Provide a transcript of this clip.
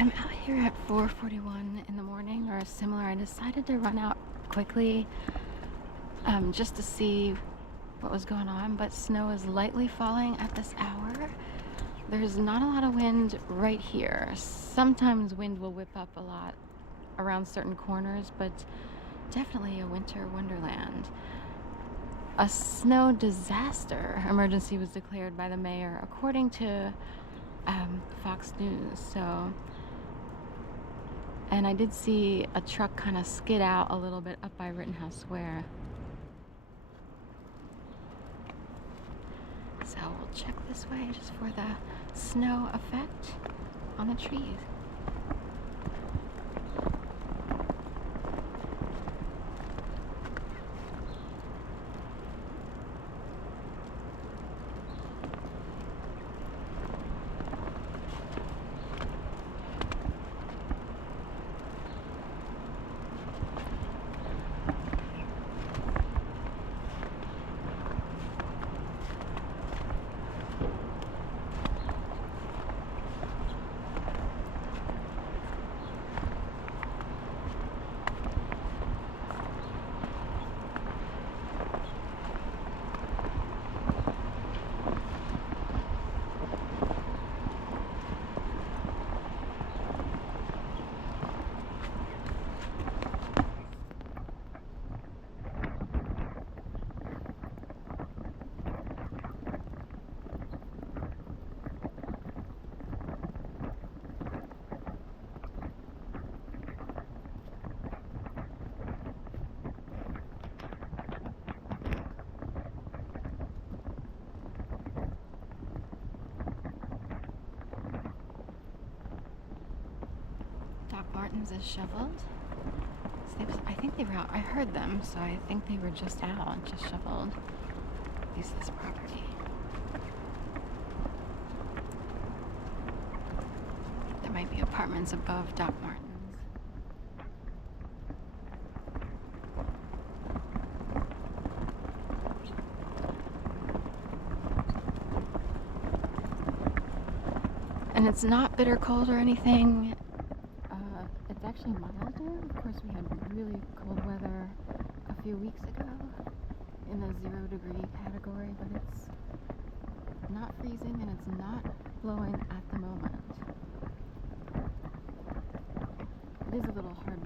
I'm out here at 4:41 in the morning or similar. I decided to run out quickly just to see what was going on, but snow is lightly falling at this hour. There's not a lot of wind right here. Sometimes wind will whip up a lot around certain corners, but definitely a winter wonderland. A snow disaster emergency was declared by the mayor, according to Fox News. And I did see a truck kind of skid out a little bit up by Rittenhouse Square. So we'll check this way just for the snow effect on the trees. Doc Martens is shoveled. I think they were out. I heard them, so I think they were just out, just shoveled. Use this property. There might be apartments above Doc Martens. And it's not bitter cold or anything. It's actually milder. Of course, we had really cold weather a few weeks ago in the 0-degree category, but it's not freezing and it's not blowing at the moment. It is a little hard